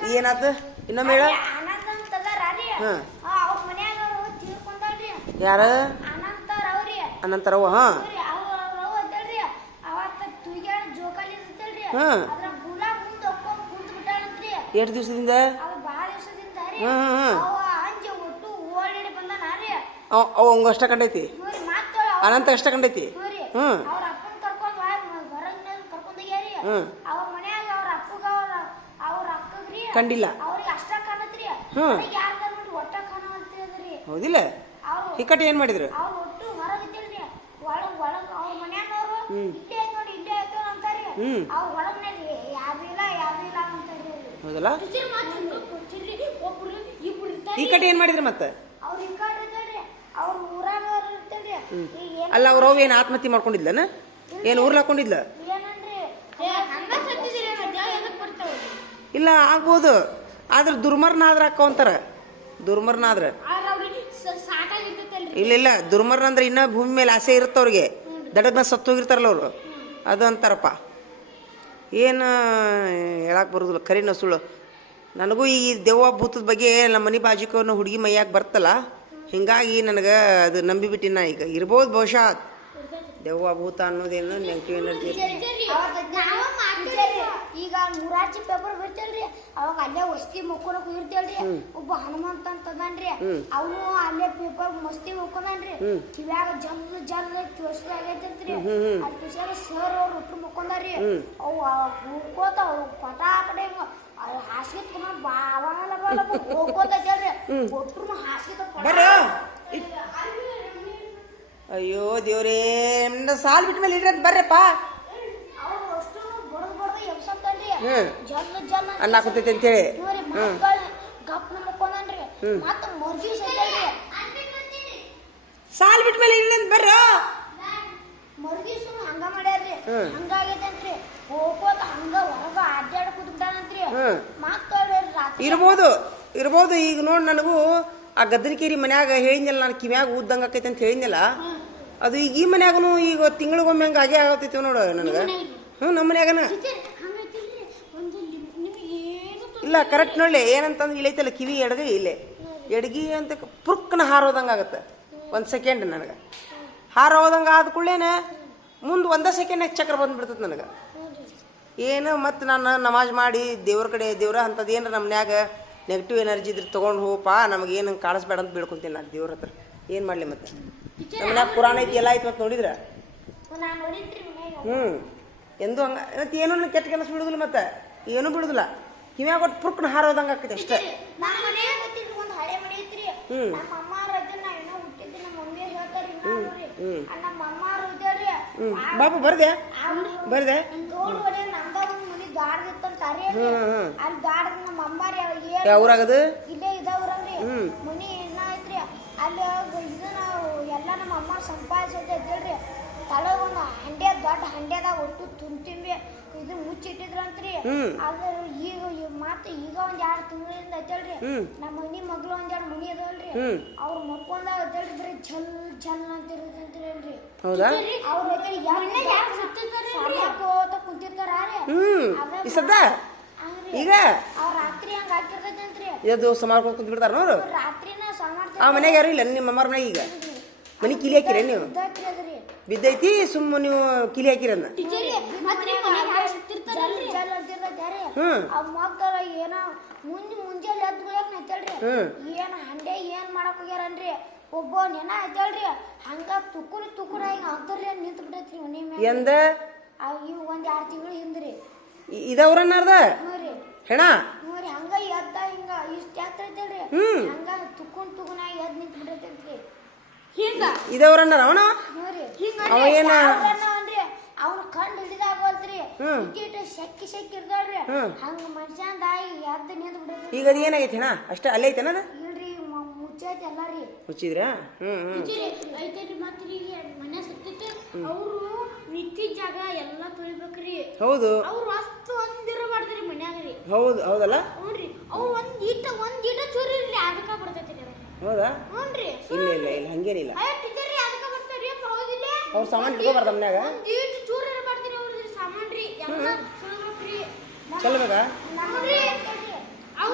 ಏನಾತ ಇನ್ನೊಮ್ಮೆ ಹೇಳ. ಆನಂದ್ ಅಂತ ಅದಾರಿ ಅವ್ರ ಮನ್ಯಾಗ ತೀರ್ಕೊಂಡಲ್ರಿ. ಯಾರ ಅನಂತರ ಅವ್ರಿ ಅನಂತರವ. ಹಾ ಅವ್ರವ್ ಅಂತೇಳ್ರಿ ಅವತ್ತ ತುಯ್ಯಾಡ ಜೋಕಾಲಿ ಇರ್ತಲ್ರಿ ಅದ್ರ ಗುಲ ಮುಂದೆ ಒಕ್ಕೊಂಡ್ ಕುಂತ್ ಬಿಟ್ಟಾಳಂತ್ರಿ. ಎಷ್ಟು ದಿವಸದಿಂದ? ಅದು ಭಾಳ ದಿವಸದಿಂದ ರೀ. ಅವ ಅಂಜೆ ಒಟ್ಟು ಓಡಿ ಬಂದಾನಾರಿ. ಅವಂಗ ಅಷ್ಟ ಕಂಡೈತಿ. ಅನಂತ ಅಷ್ಟ ಕಂಡೈತಿ. ಅವ್ರ ಅಪ್ಪನ ಕರ್ಕೊಂಡ್ ಹೊರಗಿನ ಕರ್ಕೊಂಡೋಗ್ಯಾರಿ. ಅವ್ರ ಮನ್ಯಾಗ ಅವ್ರ ಅಪ್ಪಗ ಅವ್ರ ಅಕ್ಕಗ್ರಿ ಕಂಡಿಲ್ಲ. ಅವ್ರಿಗೆ ಅಷ್ಟ ಕಾಣತ್ರಿ. ಯಾರ ನೋಡಿ ಒಟ್ಟ ಕಾಣವಂತ್ರಿ. ಹೌದಿಲ್ಲ. ಹಿಕ್ಕಟ್ಟು ಏನ್ ಮಾಡಿದ್ರು? ಅವ್ರು ಒಟ್ಟು ಹೊರಗಿದ್ದಿಲ್ರಿ. ಒಳಗ್ ಅವ್ರ ಮನ್ಯಾನವ್ರು ಇಲ್ಲೇ ಐತ್ ನೋಡಿ ಇಲ್ಲೇ ಐತ ಅಂತಾರಿ. ಅವ್ರ ಒಳಗ್ನಲ್ಲಿ ಯಾವಿಲ್ಲ ಅಂತಾರಿ. ಹೌದಲ್ಲ. ಹಿಕ್ಕಟ್ಟು ಏನ್ ಮಾಡಿದ್ರು ಮತ್ತೆ? ಅವ್ರ ಹಿಕ್ಕಟ್ಟು ಇದ್ದಲ್ರಿ ಅವ್ರ ಊರಾಗ ಇರ್ತಲ್ರಿ. ಅಲ್ಲ ಅವ್ರ ಅವ್ ಏನ್ ಆತ್ಮಹತ್ಯೆ ಮಾಡ್ಕೊಂಡಿದ್ಲನ? ಏನ್ ಊರ್ಲ ಹಾಕೊಂಡಿದ್ಲ? ಇಲ್ಲ ಆಗ್ಬೋದು. ಆದ್ರ ದುರ್ಮರ್ನ ಆದ್ರ ಹಾಕೊಂತಾರ. ದುರ್ಮರ್ನ ಆದ್ರ ಇಲ್ಲ ದುರ್ಮರ್ನ ಅಂದ್ರೆ ಇನ್ನ ಭೂಮಿ ಮೇಲೆ ಆಸೆ ಇರುತ್ತ ಅವ್ರಿಗೆ. ದಡಗ್ನ ಸತ್ತು ಹೋಗಿರ್ತಾರಲ್ಲ ಅವ್ರು. ಅದು ಅಂತಾರಪ್ಪ. ಏನು ಹೇಳಕ್ ಬರುದಿಲ್ಲ. ಖರೀನ ಸುಳ್ಳು. ನನಗೂ ಈ ದೆವ್ವ ಭೂತದ ಬಗ್ಗೆ ನಮ್ಮ ಮನೆ ಬಾಜಿಕವ್ರನ್ನ ಹುಡುಗಿ ಮೈಯಾಗ ಬರ್ತಲ್ಲ, ಹಿಂಗಾಗಿ ನನಗೆ ಅದು ನಂಬಿಬಿಟ್ಟಿನ. ಈಗ ಇರ್ಬೋದು ಬಹುಶಃ ದೆವ್ವ ಭೂತ ಅನ್ನೋದೇನು ನೆಗೆಟಿವ್ ಎನರ್ಜಿ. ಈಗ ನೂರಾಚಿ ಪೇಪರ್ ಬಿಡ್ತೇಳ್ರಿ, ಅವಾಗ ಅಲ್ಲೇ ವಸ್ತಿ ಮುಕ್ಕೊಳಕ್ ಇರ್ತೇಳ್ರಿ. ಒಬ್ಬ ಹನುಮಂತ ಅಂತದನ್ರಿ, ಅವನು ಅಲ್ಲೇ ಪೇಪರ್ ಮಸ್ತಿ ಮುಕ್ಕೊಂಡ್ರಿ. ಕಿವ್ಯಾಗ ಜಲ್ ಚೋಸ್ತಿ ಆಗೈತಂತ್ರಿ. ಅಲ್ಲಿ ಪಿಸಾರ ಸರ್ ಅವ್ರು ಒಟ್ಟು ಮುಕ್ಕೊಂಡ್ರಿ. ಅವು ಹೋಗ್ಕೋತ ಪಟ ಕಡೆ ಹಾಸಿಗೆ ತಗೊಂಡ್ ಹೋಗ್ಕೋತ ಹೇಳ್ರಿ. ಒಟ್ರು ಹಾಸಿಗೆ ಅಯ್ಯೋ ದೇವ್ರೇ, ಸಾಲ್ ಬಿಟ್ಟ ಮೇಲೆ ಇಡ್ರಿ ಬರ್ರಪ್ಪ. ಅನ್ನಾಕುತ್ತೈತಿ ಅಂತೇಳಿ ಸಾಲ್ ಬಿಟ್ಟ ಮೇಲೆ ಇಡ್ರಿ ಅಂತ ಬರ್ರ. ಮರ್ಗೀಸು ಹಂಗ ಮಾಡ್ಯಾರ್ರಿ. ಹಂಗಾಗೈತಂತ್ರಿ. ಹೋಗೋದ ಹಂಗ ಹೊರಗ ಅಡ್ಡಾಡ ಕೂತ್ಬಿಟ್ಟಾನಂತ್ರಿ. ಇರ್ಬೋದು. ಈಗ ನೋಡ್ ನನಗೂ ಆ ಗದ್ದನಕೇರಿ ಮನ್ಯಾಗ ಹೇಳಿದ್ನಲ್ಲ, ನಾನು ಕಿವ್ಯಾಗ ಊದ್ದಂಗ ಆಕೈತೆ ಅಂತ ಹೇಳಿದ್ನಲ್ಲ, ಅದು ಈಗ ಈ ಮನ್ಯಾಗನು ಈಗ ತಿಂಗಳಿಗೊಮ್ಮೆ ಹಂಗ ಆಗೇ ಆಗತೈತಿ ನೋಡು ನನಗೆ. ನಮ್ಮ ಮನ್ಯಾಗನ ಇಲ್ಲ ಕರೆಕ್ಟ್ ನೋಡ್ಲಿ. ಏನಂತಂದ್ರೆ ಇಲ್ಲೈತಲ್ಲ ಕಿವಿ ಎಡಗೈ ಇಲ್ಲೇ ಎಡಗಿ ಅಂತ ಪುರ್ಕ್ನ ಹಾರೋದಂಗ ಆಗತ್ತೆ. 1 ಸೆಕೆಂಡ್ ನನಗೆ ಹಾರೋದಂಗ ಆದ ಕೂಡಲೇನ ಮುಂದೆ 1 ಸೆಕೆಂಡ್ನಾಗ ಚಕ್ರ ಬಂದ್ಬಿಡ್ತದೆ ನನಗೆ. ಏನು ಮತ್ತು ನಾನು ನಮಾಜ್ ಮಾಡಿ ದೇವ್ರ ಕಡೆ ದೇವ್ರ ಅಂಥದ್ದು ಏನಾರ ನಮ್ಮ ಮನ್ಯಾಗ ನೆಗೆಟಿವ್ ಎನರ್ಜಿ ಇದ್ರೆ ತೊಗೊಂಡು ಹೋಗಪ್ಪ, ನಮಗೇನು ಹಂಗೆ ಕಾಣಿಸ್ಬೇಡ ಅಂತ ಬೇಡ್ಕೊಂತೀನಿ ನಾನು ದೇವ್ರ ಹತ್ರ. ಏನು ಮಾಡಲಿ ಮತ್ತೆ? ನಮ್ಮ ಮನ್ಯಾಗ ಪುರಾಣ ಐತಿ ಎಲ್ಲ ಐತಿ ಮತ್ತೆ ನೋಡಿದ್ರ. ಎಂದು ಹಂಗೆ ಮತ್ತೆ ಏನೂ ಕೆಟ್ಟ ಕೆಲಸ ಬಿಡುದಿಲ್ಲ, ಮತ್ತೆ ಏನೂ ಬಿಡುದಿಲ್ಲ. ಕಿವ್ಯಾಗ ಒಟ್ಟು ಪುರ್ಕ್ನ ಹಾರೋದಂಗೆ ಆಕೈತೆ ಅಷ್ಟೇ. ಬಾಬು ಬರ್ದೆ ಯಾವ್ರಾಗದು? ಇಲ್ಲೇ ಇದಾವ್ರಿ ಮನಿ ಇನ್ನ ಐತ್ರಿ. ಅಲ್ಲಿ ಇದನ್ನ ಎಲ್ಲ ನಮ್ಮ ಅಮ್ಮ ಸಂಪಾದಿಸೈತಿ. ತಳಗೊಂದು ಹಂಡೆ ದೊಡ್ಡ ಹಂಡೆದಾಗ ಒಟ್ಟು ತುಂಬಿಂಬಿ ಇದು ಮುಚ್ಚಿಟ್ಟಿದ್ರಂತ್ರಿ. ಅದ್ರ ಈಗ ಒಂದ್ 2 ತಿಂಗಳಿಂದ ಐತಲ್ರಿ. ನಮ್ಮ ಮನಿ ಮಗ್ಳು ಒಂದ್ 2 ಮನಿ ಅದಾವಲ್ರಿ, ಅವ್ರು ಮಕ್ಕೊಂದಾಗ ಐತಲ್ರಿ ಬರೀ ಜಲ್ ಅಂತಿರ್ತಂತ್ರಿ. ಹೌದಾ? ಅವ್ರ ಕುಂತಿರ್ತಾರ ಈಗ ಅವ್ರ ರಾತ್ರಿ ಹಂಗ ಹಾಕಿರ್ತೈತಂತ್ರಿ. ಇದು ಮಾಡ್ಕೊಂಡು ಕುಂತ ಬಿಡ್ತಾರ ನೋಡು. ರಾತ್ರಿನ ಆ ಮನ್ಯಾಗ ಯಾರು ಇಲ್ಲ ನಿಮ್ಮ ಅಮ್ಮರ ಮನ್ಯಾಗ? ಈಗ ಮನಿ ಕಿಲಿ ಹಾಕಿರ ನೀವು? ಬಿದ್ದೈತಿ ಸುಮ್ಮ ನೀವು ಕಿಲಿ ಹಾಕಿರನ್ನ. ಮಕ್ಕಳ ಏನ ಮುಂಜಾನೆ ಎದ್ದುಗಳೇನ್ರಿ ಏನ್ ಹಂಡೆ ಏನ್ ಮಾಡಕ್ ಹೋಗ್ಯಾರನ್ರಿ. ಒಬ್ಬ ನೆನ ಐತಲ್ರಿ ಹಂಗ ತುಕುರ ಹಿಂಗ ಅಂತರ್ರಿ ನಿಂತು ಬಿಟ್ಟೈತ್ರಿ ಮನಿ ಮ್ಯಾಗ. ಎಂದ ಇವ್ 1-2 ತಿಂಗಳು ಹಿಂದ್ರಿ ಇದವ್ರನ್ನಾರ್ದ ಹೆಣ ನೋಡ್ರಿ ಹಂಗ ಎದ್ದ ಹಿಂಗ ಇಷ್ಟ ಯಾತ್ರ ಐತಲ್ರಿ ಹಂಗ ತುಕುನಾಗ ಎದ್ ನಿಂತು ಬಿಟ್ಟೈತ್ರಿ. ಹಿಂಗ ಇದವ್ರನ್ನಾರ ಅವನ ಅವ ಏನ ಅವ್ನ ಕಂಡು ಹಿಡಿದಾಗಲ್ತ್ರಿ. ಶೆಕ್ಕಿ ಇರ್ತಾಳ್ರಿ ಹಂಗ ಮನುಷ್ಯಂದ ಎದ್ದು ನಿಂತು ಬಿಟ್ಟೈತ್ರಿ. ಈಗ ಅದು ಏನಾಗೈತಿ ಹೆಣ ಅಷ್ಟೇ ಅಲ್ಲೇ ಐತೆನ? ಅದ ಇಲ್ರಿ ಮುಚ್ಚೈತಿ ಎಲ್ಲ ರೀ. ಮುಚ್ಚಿದ್ರ? ಐತೈತಿ ಮತ್ರಿ ಮನೆ ಸುತ್ತಿತ್ತು. ಅವ್ರು ನಿಂತಿ ಜಾಗ ಎಲ್ಲ ತೊಳಿಬೇಕ್ರಿ. ಹೌದು ಅವ್ರು ಅಷ್ಟು ಒಂದಿರ ಮಾಡ್ತಾರಿ ಮನ್ಯಾಗ ರೀ. ಹೌದಲ್ಲ? ನೋಡ್ರಿ ಅವ್ರು ಒಂದ್ ಈಟ ಚೂರಿ ಇರ್ಲಿ ಅದಕ್ಕ ಬರ್ತೈತಿ. ಹೌದಾ? ನೋಡ್ರಿ ಇಲ್ಲ ಹಂಗೇನಿಲ್ಲ. ಅದಕ್ಕ ಬರ್ತಾರಿ. ಹೌದಿಲ್ಲ ಅವ್ರ ಸಾಮಾನ್ ಇಟ್ಕೋಬಾರ್ದ ಮನ್ಯಾಗ? ಒಂದ್ ಈಟ ಚೂರಿ ಮಾಡ್ತೀರಿ ಅವ್ರ ಸಾಮಾನ್ ರೀ ಎಲ್ಲ ಸುಳ್ಬೇಕ್ರಿ. ಚಲ್ಬೇಕಾ?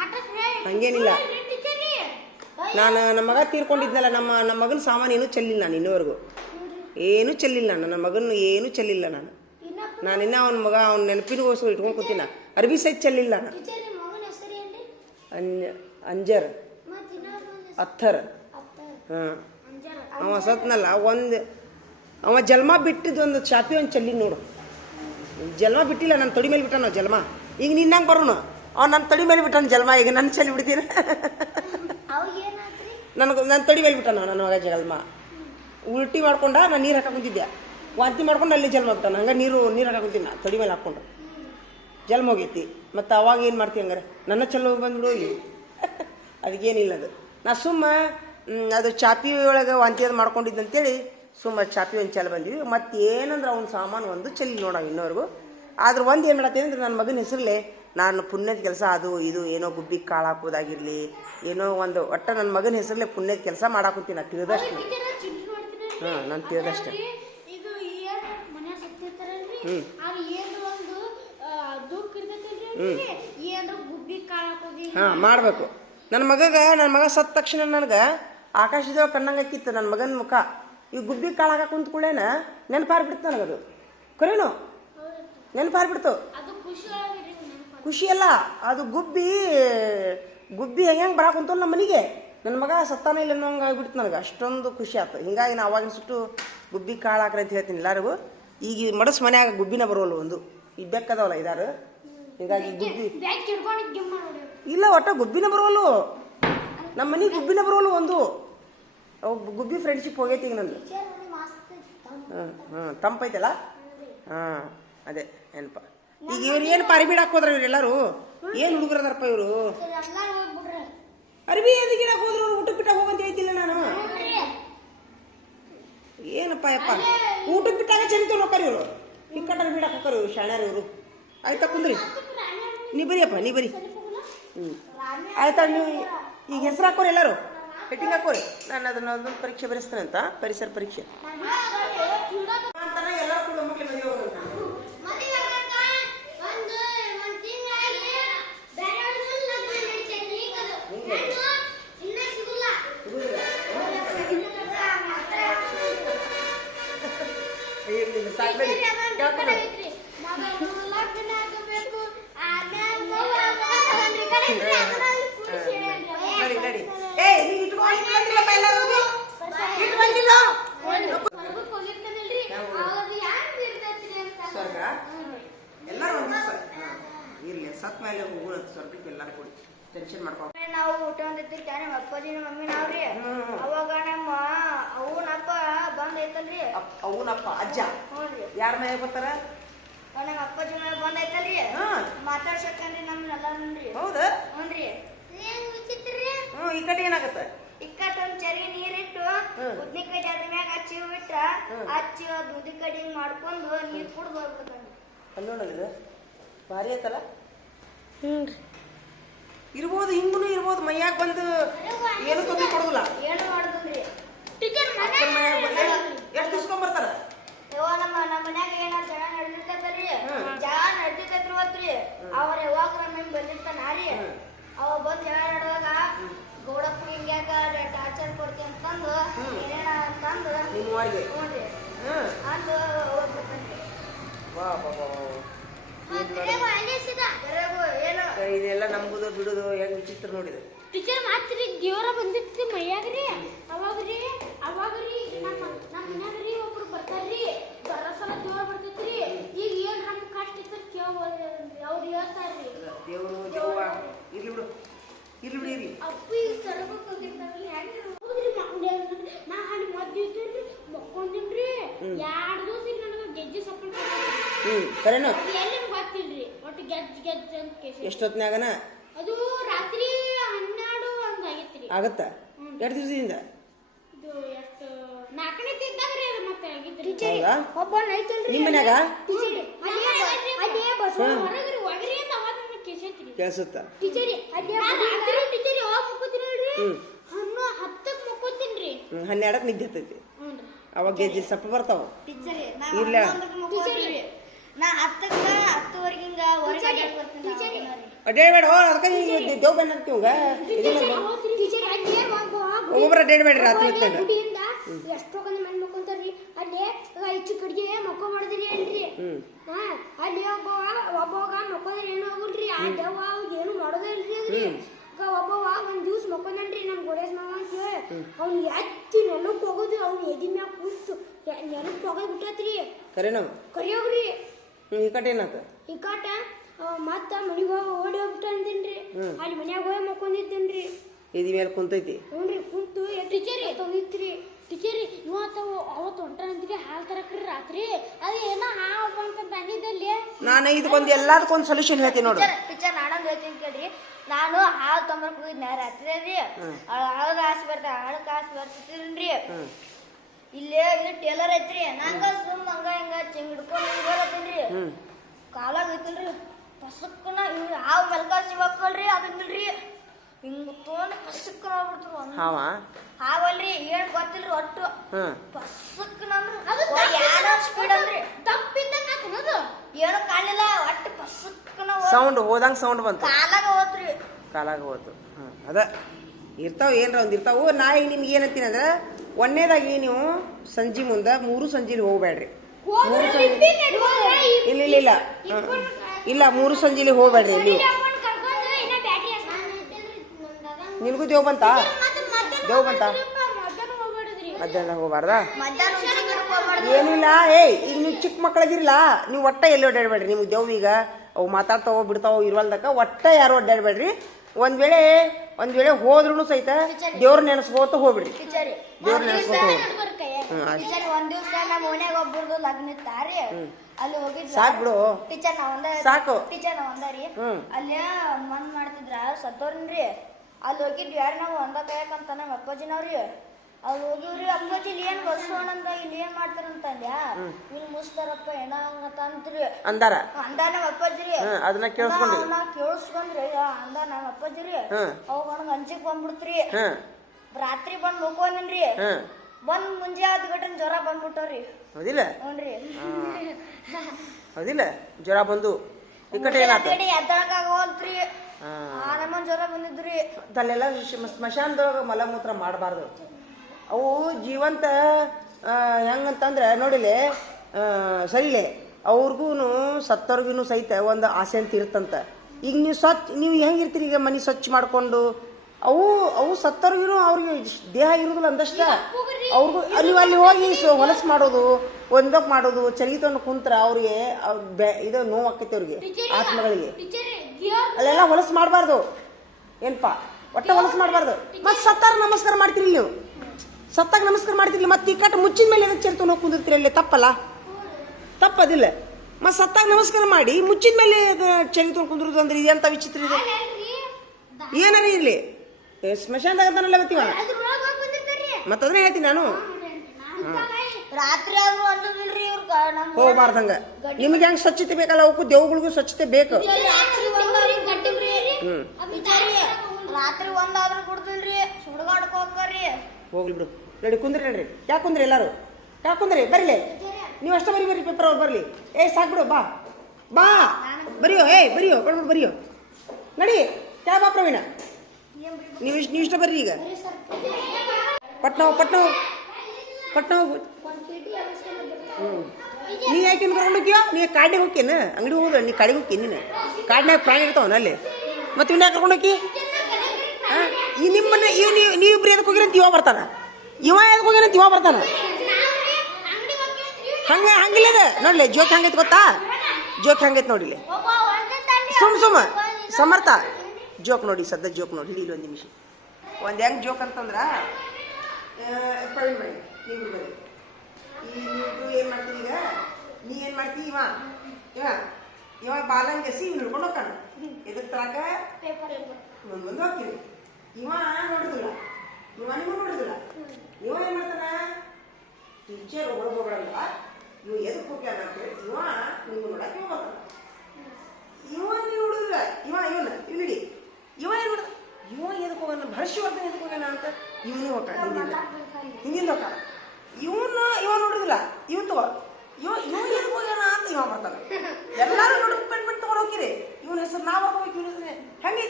ಹಂಗೇನಿಲ್ಲ. ನಾನು ನಮ್ಮ ಮಗ ತೀರ್ಕೊಂಡಿದ್ನಲ್ಲ, ನಮ್ಮ ಮಗನ ಸಾಮಾನು ಏನೂ ಚೆಲ್ಲಿಲ್ಲ ನಾನು ಇನ್ನೂವರೆಗೂ. ಏನೂ ಚೆಲ್ಲಿಲ್ಲ ನನ್ನ ಮಗನ, ಏನೂ ಚೆಲ್ಲಿಲ್ಲ ನಾನು ಇನ್ನೂ ಅವನ ಮಗ ಅವ್ನ ನೆನಪಿನಗೋಸ್ಕರ ಇಟ್ಕೊಂಡು ಕೂತೀನಿ. ಅರ್ಬಿ ಸಹಿತ ಚೆಲ್ಲಿಲ್ಲ ನಾನು. ಅಂಜರ್ ಅತ್ತರ್. ಹಾಂ, ಅವ ಸತ್ನಲ್ಲ, ಅವ ಜನ್ಮ ಬಿಟ್ಟಿದ್ದು ಒಂದು ಚಾಪಿ ಒಂದು ಚೆಲ್ಲಿ ನೋಡು. ಜನ್ಮ ಬಿಟ್ಟಿಲ್ಲ, ನನ್ನ ತೊಡಿ ಮೇಲೆ ಬಿಟ್ಟಾನ ಜನ್ಮ. ಈಗ ನಿನ್ನಂಗೆ ಬರೋನು ಅವ ನನ್ನ ತೊಡಿ ಮೇಲೆ ಬಿಟ್ಟಾನ ಜನ್ಮ. ಈಗ ನನ್ನ ಚೆಲ್ಲಿ ಬಿಡ್ತೀನಿ. ನನ್ನ ತೊಡಿ ಮೇಲೆ ಬಿಟ್ಟಾನ ನನ್ನ ಮಗ ಜನ್ಮ. ಉಲ್ಟಿ ಮಾಡ್ಕೊಂಡ ನಾನು ನೀರು ಹಾಕೊಂತಿದ್ದೆ, ವಾಂತಿ ಮಾಡ್ಕೊಂಡು ಅಲ್ಲಿ ಜನ್ಮ ಬಿಟ್ಟಾನ. ಹಂಗೆ ನೀರು ಹಾಕೊಂತೀನಿ ನಾ ತೊಡಿ ಮೇಲೆ ಹಾಕ್ಕೊಂಡು. ಜನ್ಮ ಹೋಗೈತಿ. ಮತ್ತು ಅವಾಗ ಏನು ಮಾಡ್ತೀವಿ ಹಂಗಾರೆ? ನನ್ನ ಚೆಲ್ಲ ಬಂದ್ಬಿಡು ಇಲ್ಲಿ. ಅದಕ್ಕೇನಿಲ್ಲ ಅದು. ನಾ ಸುಮ್ಮ ಅದು ಚಾಪಿ ಒಳಗೆ ವಾಂತಿ ಅದು ಮಾಡ್ಕೊಂಡಿದ್ದಂತೇಳಿ ಸುಮ್ಮ ಚಾಪಿ ಒಂದು ಚೆಲ್ಲ ಬಂದ್ವಿ. ಮತ್ತು ಏನಂದ್ರೆ ಅವ್ನ ಸಾಮಾನು ಒಂದು ಚೆಲ್ಲಿ ನೋಡ ಇನ್ನೋರ್ಗು. ಆದ್ರೆ ಒಂದು ಏನು ಮಾಡತ್ತೀನಿ ಅಂದ್ರೆ ನನ್ನ ಮಗನ ಹೆಸರಲ್ಲೇ ನಾನು ಪುಣ್ಯದ ಕೆಲಸ ಅದು ಇದು ಏನೋ ಗುಬ್ಬಿಗೆ ಕಾಳು ಹಾಕೋದಾಗಿರಲಿ, ಏನೋ ಒಂದು ಒಟ್ಟ ನನ್ನ ಮಗನ ಹೆಸರಲ್ಲೇ ಪುಣ್ಯದ ಕೆಲಸ ಮಾಡಾಕೊಂತೀನಿ. ನಾನು ತಿಳಿದಷ್ಟು. ಹಾಂ, ನಾನು ತಿಳಿದಷ್ಟೆ. ಹಾಂ, ಮಾಡಬೇಕು. ನನ್ನ ಮಗ ಸತ್ತ ತಕ್ಷಣ ನನಗೆ ಆಕಾಶದೇವ ಕಣ್ಣಂಗೆ ಹಾಕಿತ್ತು ನನ್ನ ಮಗನ ಮುಖ. ಈ ಗುಬ್ಬಿ ಕಾಳು ಹಾಕಿ ಕುಂತ್ಕೊಳ್ಳೇನ ನೆನಪಾರ್ಬಿಡ್ತು ನನಗದು. ಕರೇನು ನೆನಪಾರ್ಬಿಡ್ತು. ಖುಷಿ ಅಲ್ಲ, ಅದು ಗುಬ್ಬಿ ಹೆಂಗೆ ಬರಾಕ್ ಕುಂತಲ್ಲ ನಮ್ಮ ಮನೆಗೆ. ನನ್ನ ಮಗ ಸತ್ತಾನ ಇಲ್ಲ ಅನ್ನೋ ಹಂಗೆ ಆಗ್ಬಿಡ್ತು ನನಗೆ. ಅಷ್ಟೊಂದು ಖುಷಿ ಆಯ್ತು. ಹಿಂಗಾಗಿ ನಾ ಅವಾಗಿನ ಸುಟ್ಟು ಗುಬ್ಬಿ ಕಾಳು ಹಾಕ್ರಿ ಅಂತ ಹೇಳ್ತೀನಿ ಎಲ್ಲರಿಗೂ. ಈಗ ಮಡಸ್ ಮನ್ಯಾಗ ಗುಬ್ಬಿನ ಬರೋಲ್ಲ ಒಂದು. ಈ ಬೆಕ್ಕದವಲ್ಲ ಇದಾರು, ಹಿಂಗಾಗಿ ಗುಬ್ಬಿ ಇಲ್ಲ, ಒಟ್ಟ ಗುಬ್ಬಿನ ಬರೋಲ್ಲು ನಮ್ಮ ಮನೆಗೆ. ಗುಬ್ಬಿನ ಬರೋಲ್ಲ ಒಂದು. ಗುಬ್ಬಿ ಫ್ರೆಂಡ್ಶಿಪ್ ಹೋಗೈತಿ ಈಗ ನಂದು. ಹಾಂ, ತಂಪೈತಲ್ಲ. ಹಾಂ, ಅದೇ ಏನಪ್ಪ. ಈಗ ಇವ್ರು ಏನು ಅರಿಬಿ ಹಾಕೋದ್ರ ಇವರೆಲ್ಲರೂ? ಏನು ಹುಡುಗರದಾರಪ್ಪ ಇವರು? ಅರಿಬಿ ಎದಕ್ಕೆ ಇಡಕ್ಕೆ ಹೋದ್ರು? ಊಟ ಬಿಟ್ಟ ಹೋಗಂತ ಹೇಳ್ತಿಲ್ಲ ನಾನು. ಏನಪ್ಪ ಯಪ್ಪ, ಊಟಕ್ಕೆ ಬಿಟ್ಟಾಗ ಚರಿತ ಹೋಗ್ತಾರೆ ಇವರು. ಇಕ್ಕಟ್ಟ ಅರಿಬಿ ಇಡಕ್ಕೆ ಹೋಗ್ತಾರೆ ಇವರು, ಶಾಣ್ಯಾರ ಇವರು. ಆಯ್ತಾ ಕುಂದ್ರಿ, ನೀ ಬರಿಯಪ್ಪ, ನೀ ಬರಿ. ಆಯ್ತಾ, ನೀವು ಈಗ ಹೆಸರು ಹಾಕೋರಿ ಎಲ್ಲರೂ, ಹೆಟ್ಟಿಂಗ್ ಹಾಕೋರಿ. ನಾನು ಅದನ್ನ ಒಂದೊಂದು ಪರೀಕ್ಷೆ ಬರೆಸ್ತೇನೆ ಅಂತ, ಪರಿಸರ ಪರೀಕ್ಷೆ ಎಲ್ಲರೂ ಕೂಡ ಮಕ್ಕಳು ಮದುವೆ ಹೋಗೋಣ. ಇರ್ಲಿ, ಸತ್ ಮೇಲೆ ಹೋಗೋಣ ಸ್ವರ್ಗಕ್ಕೆ ಎಲ್ಲರೂ ಕೊಡಿ. ಟೆನ್ಷನ್ ಮಾಡ್ಕೊ. ನಾವು ಊಟ ಅಂದಿರ್ತೀವಿ ನಮ್ಮ ಅಪ್ಪಾಜಿ ನಮ್ಮ ಮಮ್ಮಿ ನಾವ್ರಿ. ಅವಾಗ ನಮ್ಮ ಅವನಪ್ಪ ಬಂದ್ ಐತಲ್ರಿ. ಅವನಪ್ಪ ಅಜ್ಜ ಯಾರ ಮನೆಗೆ ಬರ್ತಾರ? ನಮ್ಮ ಅಪ್ಪಾಜಿ ಮನೆ ಬಂದ್ ಐತಲ್ರಿ, ಮಾತಾಡ್ಸಕ್ಕಂದ್ರಿ ನಮ್ನೆಲ್ಲನ್ರಿ. ಹೌದಾ? ಹ್ಞೂನ್ರಿ. ಈ ಕಡೆ ಏನಾಗತ್ತ? ಇಕ್ಕಟ್ಟ ಒಂದ್ ಚರಿ ನೀರಿಟ್ಟು ಉದ್ನಿಕಾಯಿ ಜಾತಿ ಮ್ಯಾಗ ಹಚ್ಚಿ ಬಿಟ್ಟ ಹಚ್ಚಿ ಉದ್ದಿ ಕಡಿ ಮಾಡ್ಕೊಂಡು ನೀರ್ ಕುಡ್ದು ಹೋಗ್ಬೇಕಂದ್ರಿ. ಅಲ್ಲೋಣ ಭಾರಿ ಆಯ್ತಲ್ಲ. ಇರ್ಬೋದು, ಹಿಂಗೂ ಇರ್ಬೋದು. ಮೈಯಾಗ ಬಂದು ಏನು ತೊಂದರೆ ಕೊಡೋದಿಲ್ಲ. ಏನು ಮಾಡುದ್ರಿ ಎಷ್ಟು ದಿವ್ಸ್ಕೊಂಡ್ ಬರ್ತಾರ? ನಮ್ಮ ಮನ್ಯಾಗ ಏನಾರ ಜನ ನಡೆದಿರ್ತೈತ್ರಿ, ಜನ ನಡೆದಿರ್ತೈತ್ರಿ ಹೊತ್ರಿ. ಅವ್ರ ಯಾವಾಗ ನಮ್ಮ ಬಂದಿರ್ತಾನಾರಿ, ಅವ ಬಂದ್ ಜನ ನಡೆದಾಗ ಗೌಡಪ್ಪ ಹಿಂಗ್ಯಾಕ ಟಾರ್ಚರ್ ಕೊಡ್ತಿ ಅಂತಂದು ಏನೇನ ಅಂತಂದು ನಿಮ್ಮವ್ರಿಗೆ ಹ್ಞೂನ್ರಿ ಅಂದು ಹೋಗ್ಬೇಕಂದ್ರಿ. ಇದೆಲ್ಲ ನಂಬುದು ಬಿಡುದು ಹೆಂಗ್ ವಿಚಿತ್ರ ನೋಡಿದೆ. ಟೀಚರ್ ಮಾತ್ರಿ ದೇವರ ಬಂದಿರ್ತಿ ಮೈಯಾಗ್ರಿ. ಅವಾಗ್ರಿ ನಮ್ಮ ಮನ್ಯಾಗ್ರಿ ಒಬ್ರು ಬರ್ತಾರ್ರಿ, ಬರಸಲ ದೇವರ ಬರ್ತೈತ್ರಿ. ಈಗ ಏನ್ ನಮ್ ಕಷ್ಟ ಇತ್ತ ಕೇಳ್ಬೋದ್ರಿ, ಅವ್ರು ಹೇಳ್ತಾರ್ರಿ ದೇವ್ರು ದೇವ್ವ ಇರ್ಲಿ ಬಿಡು, ಇರ್ಲಿ ಬಿಡಿ, ಇರ್ಲಿ. ಅಪ್ಪಿ ಸಡಬಕ್ ಹೋಗಿರ್ತಾರಲ್ಲ ಹೆಂಗ್ರಿ ನಾ ಅಲ್ಲಿ ಮದ್ದೆ ಇದ್ರಿ ಮಕ್ಕೊಂಡಿನ್ರಿ. 2 ದಿವಸ ನನಗೆ ಗೆಜ್ಜೆ ಸಪೋರ್ಟ್ ಕರೆನ ಎಲ್ಲಿ ಗೊತ್ತಿಲ್ರಿ. ಒಟ್ಟು ಗೆಜ್ಜೆ ಅಂತ ಕೇಸ್. ಎಷ್ಟೊತ್ತಿನಾಗನ? ಅದು ರಾತ್ರಿ 12 ಹಂಗ ಆಗೈತ್ರಿ. ಆಗತ್ತ? 2 ದಿವಸದಿಂದ ಇದು ಎಷ್ಟು 4ನೇ ತಿಂದಾಗ್ರಿ ಅದು ಮತ್ತೆ ಆಗಿದ್ರಿ. ಒಬ್ಬ ನಿಮ್ಮ ಮನ್ಯಾಗ ಹೊರಗ್ರಿ ಒಗರಿ ಅಂತ ಅವಾಗ ನನಗೆ ಕೇಸೈತ್ರಿ. ಕೇಳಿಸುತ್ತ ಟೀಚರಿ ಟೀಚರಿ ಹೋಗಿ ಮುಕ್ಕೋತೀನಲ್ರಿ, 10ಕ್ಕೆ ಮುಕ್ಕೋತೀನ್ರಿ. 12ಕ್ಕೆ ನಿದ್ದೆ ಹತ್ತೈತಿ. ಅವಾಗ ಗೆಜ್ಜೆ ಸಪ್ಪ ಬರ್ತಾವ. ಟೀಚರಿ ಇಲ್ಲ ನಾ 10ಕ್ಕೆ 10:30 ಹೊರಗೆ ಅಡ್ಡಾಡ್ಬೇಡ ಅದಕ್ಕೆ ದೇವ್ ಬೆನ್ನ ಹತ್ತಿವಂಗ ಒಬ್ಬೊಬ್ಬರ ಅಡ್ಡಾಡ್ಬೇಡ್ರಿ ರಾತ್ರಿ ಹೊತ್ತಾಗ ಎಷ್ಟೋ ಮಂದಿ ಮನೆ ಮಕ್ಕೊಂತಾರ್ರಿ ಅಲ್ಲಿ ಹೆಚ್ಚು ಕಡ್ಗೆ ಮಕ್ಕೊಬಾರ್ದ್ರಿ ಅಲ್ರಿ ಅಲ್ಲಿ ಒಬ್ಬವಾಗ ಮಕ್ಕೊಂದ್ರೆ ಏನು ಹೋಗುಲ್ರಿ ಆ ದೇವ ಏನು ಮಾಡೋದೇ ಇಲ್ರಿ ಅದ್ರಿ ಒಬ್ಬವ ಒಂದ್ ದಿವ್ಸ ಮಕ್ಕೊಂದನ್ರಿ ನಮ್ ಗೋಡೇಶ್ ಮಾವ ಅಂತ ಹೇಳಿ ಅವ್ನು ಎತ್ತಿ ನೆಲಕ್ಕೆ ಹೋಗೋದು ಅವ್ನು ಎದಿ ಮ್ಯಾಗ ಕೂತು ನೆಲಕ್ಕೆ ಹೋಗೋದ್ ಬಿಟ್ಟತ್ರಿ ಕರಿಯೋಗ್ರಿ ಈ ಕಟ್ ಏನಾತ ಈ ಕಾಟ ಮತ್ತ ಮನಿಗೆ ಹೋಗಿ ಓಡಿ ಹೋಗ್ಬಿಟ್ಟ ಅಂತೀನ್ರಿ ಅಲ್ಲಿ ಮನ್ಯಾಗ ಹೋಗಿ ಮಕ್ಕೊಂಡಿದ್ದೇನ್ರಿ ಎದಿ ಮೇಲೆ ಕುಂತೈತಿ ಹ್ಞೂನ್ರಿ ಕುಂತು ಟೀಚರಿ ತೊಗಿತ್ರಿ ಟೀಚರಿ ಅವತ್ತು ಹೊಂಟಾನಂತಿಗೆ ಹಾಲು ತರಕ್ರಿ ರಾತ್ರಿ ಅದು ಏನೋ ಹಾವು ಅಂತ ಬಂದಿದ್ದಲ್ಲಿ ನಾನು ಇದಕ್ಕೊಂದು ಎಲ್ಲದಕ್ಕೊಂದು ಸೊಲ್ಯೂಷನ್ ಹೇಳ್ತೀನಿ ನೋಡು ಟೀಚರ್ ನಾನೊಂದು ಹೇಳ್ತೀನಿ ಕೇಳ್ರಿ ನಾನು ಹಾಲು ತೊಂಬರ್ಕ್ ಹೋಗಿದ್ನ ರಾತ್ರಿ ರೀ ಹಳಗ ಕಾಸು ಬರ್ತಿರ್ರಿ ಇಲ್ಲೇ ಇದು ಟೇಲರ್ ಐತ್ರಿ ನಂಗ ಸುಮ್ ಹಂಗ ಹಿಂಗ ಚೆಂಗ್ ಹಿಡ್ಕೊಂಡು ಬರತ್ತೀನ್ರಿ ಕಾಲಾಗ ಐತಿಲ್ರಿ ಪಸಕ್ಕನ ಹಾವು ಮೆಲ್ಕಾಸಿ ಮಕ್ಕಳ್ರಿ ಅದನ್ನಿಲ್ರಿ ಹಿಂಗ ತೊಗೊಂಡು ಪಸಕ್ಕನ ಹೋಗ್ಬಿಡ್ತು ಹಾವಲ್ರಿ ಏನ್ ಗೊತ್ತಿಲ್ರಿ ಒಟ್ಟು ಪಸಕ್ಕನ ಏನೋ ಸ್ಪೀಡ್ ಅಂದ್ರಿ ತಪ್ಪಿದ್ದ ಏನು ಕಾಣಿಲ್ಲ ಒಟ್ಟು ಪಸಕ್ಕನ ಸೌಂಡ್ ಹೋದಂಗ ಸೌಂಡ್ ಬಂತು ಕಾಲಾಗ ಹೋತು ಅದ ಇರ್ತಾವ ಏನ್ರ ಒಂದ್ ಇರ್ತಾವು ನಾ ಈಗ ನಿಮ್ಗೆ ಏನಂತೀನಿ ಅಂದ್ರೆ ಒಂದನೇದಾಗಿ ನೀವು ಸಂಜೆ ಮುಂದೆ 3 ಸಂಜೆಲಿ ಹೋಗ್ಬೇಡ್ರಿ ಇಲ್ಲ 3 ಸಂಜೆಲಿ ಹೋಗ್ಬೇಡ್ರಿ ನೀವು ನಿನಗೂ ದೇವ್ ಬಂತ ಮಧ್ಯಾಹ್ನ ಹೋಗ್ಬಾರ್ದ ಏನಿಲ್ಲ ಈಗ ನೀವು ಚಿಕ್ಕ ಮಕ್ಳಾಗಿರ್ಲ ನೀವು ಒಟ್ಟ ಎಲ್ಲಿ ಅಡ್ಡಾಡ್ಬೇಡ್ರಿ ನಿಮ್ಗೆ ದೇವ್ ಈಗ ಅವು ಮಾತಾಡ್ತಾವೋ ಬಿಡ್ತಾವೋ ಇರುವಲ್ದಕ್ಕ ಒಟ್ಟ ಯಾರು ಅಡ್ಡಾಡ್ಬೇಡ್ರಿ ಒಂದ್ ವೇಳೆ ಹೋದ್ರು ಸಹಿತ ದೇವ್ರ ನೆನೆಸ್ಕೋತ ಹೋಗ್ಬಿಡ್ರಿ ದೇವ್ರ ನೆನೆಸ್ಕೋತ ಒಂದ್ ದಿವ್ಸ ನಮ್ಮ ಓಣ್ಯಾಗ ಒಬ್ಬರದು ಲಗ್ನ ಇತ್ತಾರಿ ಅಲ್ಲಿ ಹೋಗಿದ್ವಿ ಸಾಕ್ ಬಿಡು ಟೀಚರ್ ಸಾಕು ಟೀಚರ್ ನಾವ್ ಒಂದಾರಿ ಅಲ್ಲಿ ಮನ್ ಮಾಡ್ತಿದ್ರ ಸತ್ತೋರ್ನ್ರಿ ಅಲ್ಲಿ ಹೋಗಿದ್ವಿ ಯಾರು ನಾವು ಒಂದ ಕಾಯಕಂತ ನಮ್ಮ ಅಪ್ಪಾಜಿನವ್ರಿ ಅಲ್ಲಿ ಹೋಗಿವ್ರಿ ಅಪ್ಪಾಜಿ ಇಲ್ಲಿ ಏನ್ ಬಸ್ಸೋಣಂತ ಇಲ್ಲಿ ಏನ್ ಮಾಡ್ತಾರಂತ ಅಲ್ಯಾ ಇಲ್ಲಿ ಮುಸ್ತಾರಪ್ಪ ಏನ ಅಂತ್ರಿ ಅಂದಾರ ನಮ್ಮ ಅಪ್ಪಾಜಿರಿ ಅದನ್ನ ಕೇಳಿಸ್ಕೊಂಡ್ರಿ ಅಂದ ನಮ್ಮ ಅಪ್ಪಾಜಿರಿ ಅವಾಗ ನನಗೆ ಅಂಜಿಕ್ ಬಂದ್ಬಿಡ್ತ್ರಿ ರಾತ್ರಿ ಬಂದ್ ಮುಕ್ಕೊಂಡ್ರಿ ಬಂದ್ ಮುಂಜೆ 10 ಗಂಟೆ ಜ್ವರ ಬಂದ್ಬಿಟ್ಟವ್ರಿ ಹೌದಿಲ್ಲ ಹ್ಞೂನ್ರಿ ಹೌದಿಲ್ಲ ಜ್ವರ ಬಂದು ಎದ್ದಳಕಾಗೋಲ್ತ್ರಿ ನಮ್ಮನ್ ಜ್ವರ ಬಂದಿದ್ರಿ ಅಲ್ಲೆಲ್ಲ ಸ್ಮಶಾನದೊಳಗ ಮಲಮೂತ್ರ ಮಾಡಬಾರ್ದು ಅವು ಜೀವಂತ ಹೆಂಗಂತಂದ್ರೆ ನೋಡಿಲೆ ಸರಿಲೆ ಅವ್ರಿಗೂ ಸತ್ತವ್ರಿಗೂ ಸಹಿತ ಒಂದು ಆಸೆ ಅಂತ ಇರುತ್ತಂತ ಈಗ ನೀವು ಹೆಂಗಿರ್ತೀರಿ ಈಗ ಮನೆ ಸ್ವಚ್ಛ ಮಾಡ್ಕೊಂಡು ಅವು ಸತ್ತವ್ರಿಗೂ ಅವ್ರಿಗೆ ದೇಹ ಇರುದಿಲ್ಲ ಅಂದಷ್ಟ ಅವ್ರಿಗೂ ಅಲ್ಲಿ ಹೋಗಿ ಹೊಲಸು ಮಾಡೋದು ಒಂದಕ್ಕೆ ಮಾಡೋದು ಚರಿತನ್ನು ಕುಂತ್ರ ಅವ್ರಿಗೆ ಇದು ನೋವು ಆಕೈತಿ ಅವ್ರಿಗೆ ಆತ್ಮಗಳಿಗೆ ಅಲ್ಲೆಲ್ಲ ಹೊಲಸು ಮಾಡಬಾರ್ದು ಏನಪ್ಪಾ ಒಟ್ಟ ಹೊಲಸು ಮಾಡಬಾರ್ದು ಮತ್ತೆ ಸತ್ತಾರ ನಮಸ್ಕಾರ ಮಾಡ್ತೀರಿ ನೀವು ಸತ್ತಾಗ ನಮಸ್ಕಾರ ಮಾಡ್ತಿರ್ಲಿ ಮತ್ತೆ ಈ ಕಟ್ಟು ಮುಚ್ಚಿದ ಮೇಲೆ ಎದಕ್ಕೆ ಚರಿತನ್ನು ಹೋಗಿ ಕುಂದಿರ್ತೀರಿ ಅಲ್ಲಿ ತಪ್ಪದಿಲ್ಲ ಮತ್ತೆ ಸತ್ತಾಗ ನಮಸ್ಕಾರ ಮಾಡಿ ಮುಚ್ಚಿದ ಮೇಲೆ ಚರಿತನ್ನು ಕುಂದಿರೋದು ಅಂದ್ರೆ ಇದೆಂತ ವಿಚಿತ್ರ ಇದೆ ಏನಾರ ಇರ್ಲಿ ಸ್ಮಶಾನದಾಗ ಅಂತಾನಲ್ಲ ಬತ್ತೀವ ಮತ್ತೆ ಅದನ್ನೇ ಹೇಳ್ತೀನಿ ನಾನು ರಾತ್ರಿ ಹೋಗ್ಬಾರ್ದಂಗ ನಿಮ್ಗೆ ಹೆಂಗ್ ಸ್ವಚ್ಛತೆ ಬೇಕಲ್ಲ ಅವಕ್ಕೂ ದೇವುಗಳಿಗೂ ಸ್ವಚ್ಛತೆ ಬೇಕು ರಾತ್ರಿ ಒಂದಾದ್ರೂ ಕೊಡ್ತಿಲ್ರಿ ಸುಡ್ಗಾಡ್ಕ ಹೋಗ್ರಿ ಹೋಗ್ಲಿ ಬಿಡು ನಡಿ ಕುಂದ್ರಿ ನಡ್ರಿ ಯಾಕೆ ಕುಂದ್ರಿ ಎಲ್ಲಾರು ಯಾಕೆ ಕುಂದ್ರಿ ಬರೀಲಿ ನೀವು ಅಷ್ಟೇ ಬರ್ರಿ ಪೇಪರ್ ಅವ್ರು ಬರ್ಲಿ ಸಾಕ್ ಬಿಡು ಬಾ ಬರಿಯೋ ಬರಿಯೋ ಬಡ್ಬಿಡು ಬರಿಯೋ ನಡಿ ಕ್ಯಾ ಬಾ ಪ್ರವೀಣ ನೀವು ಇಷ್ಟ ಬರ್ರಿ ಈಗ ಪಟ್ನ ಹೋಗು ನೀ ಯಾಕೆ ಕರ್ಕೊಂಡು ಹೋಗ್ಯೋ ನೀ ಕಾಡಿಗೆ ಹೋಗ್ಯೇನು ಅಂಗಡಿ ಹೋಗುದು ನೀ ಕಾಡಿಗೆ ಹೋಗ್ಯ ನೀನು ಕಾಡಿನಾಗ ಪ್ರಾಣಿ ಇರ್ತಾವನ ಅಲ್ಲಿ ಮತ್ತೆ ಇವ್ನ ಕರ್ಕೊಂಡು ಹೋಗಿ ಈ ನಿಮ್ಮನ್ನ ನೀವಿಬ್ರು ಎದಕ್ಕೆ ಹೋಗಿರಂತ ಇವ ಬರ್ತಾನ ಹಂಗಿಲ್ಲ ಅದ ನೋಡ್ಲಿ ಜೋಕ್ ಹೆಂಗೈತಿ ಗೊತ್ತಾ ಜೋಕ್ ಹೆಂಗೈತಿ ನೋಡಿಲಿ ಸುಮ್ಮ ಸಮರ್ಥ ಜೋಕ್ ನೋಡಿ ಸದ್ದ ಜೋಕ್ ನೋಡಿ ಇಲ್ಲಿ ಒಂದು ನಿಮಿಷ ಒಂದು ಹೆಂಗ್ ಜೋಕ್ ಅಂತಂದ್ರ ಪ್ರವೀಣ್ ಬೈ ನೀವು ಬರೀ ನೀವು ಏನು ಮಾಡ್ತೀರಿ ಈಗ ನೀ ಏನು ಮಾಡ್ತೀವಿ ಇವ ಬಾಲಂಗಸಿ ಹಿಡ್ಕೊಂಡು ಹೋಗ್ತಾನ ಎದಕ್ಕೆ ತರಾಕ ಮುಂದೆ ಹೋಗ್ತೀರಿ ಇವ ನೋಡುದಿಲ್ಲ ನಿಮಗೂ ನೋಡುದಿಲ್ಲ ಇವ ಏನು ಮಾಡ್ತಾನ ಟೀಚರ್ ಹೊರಗೋಗ್ರಲ್ಲ ಇವ ಎದಕ್ಕೆ ಹೋಗ್ಯಾನ ಅಂತೇಳಿ ಇವ ನೀವು ನೋಡಕ್ಕೆ ಇವ ಬರ್ತಾನ ಇವ ನೀವು ನೋಡುದಿಲ್ಲ ಇಲ್ಲಿ ಇವ ಏನು ಮಾಡ್ತಾನ ಇವ ಎದಕ್ಕೆ ಹೋಗೋಣ ಭರ್ಷವರ್ಧನ ಎದಕ್ಕೆ ಹೋಗೋಣ ಅಂತ ಇವನು ಹೋಗ್ತಾನ ಹಿಂದಿಂದ ಹೋಗ್ತಾನ ಇವ ನೋಡುದಿಲ್ಲ ಇವ ಎದಕ್ಕೆ ಹೋಗೋಣ ಅಂತ ಇವ ಬರ್ತಾನ ಎಲ್ಲಾರು ನೋಡಿ ಪೆನ್ ತಗೊಂಡು ಹೋಗಿರಿ ಇವನ ಹೆಸರು ನಾವು ಹೋಗಿ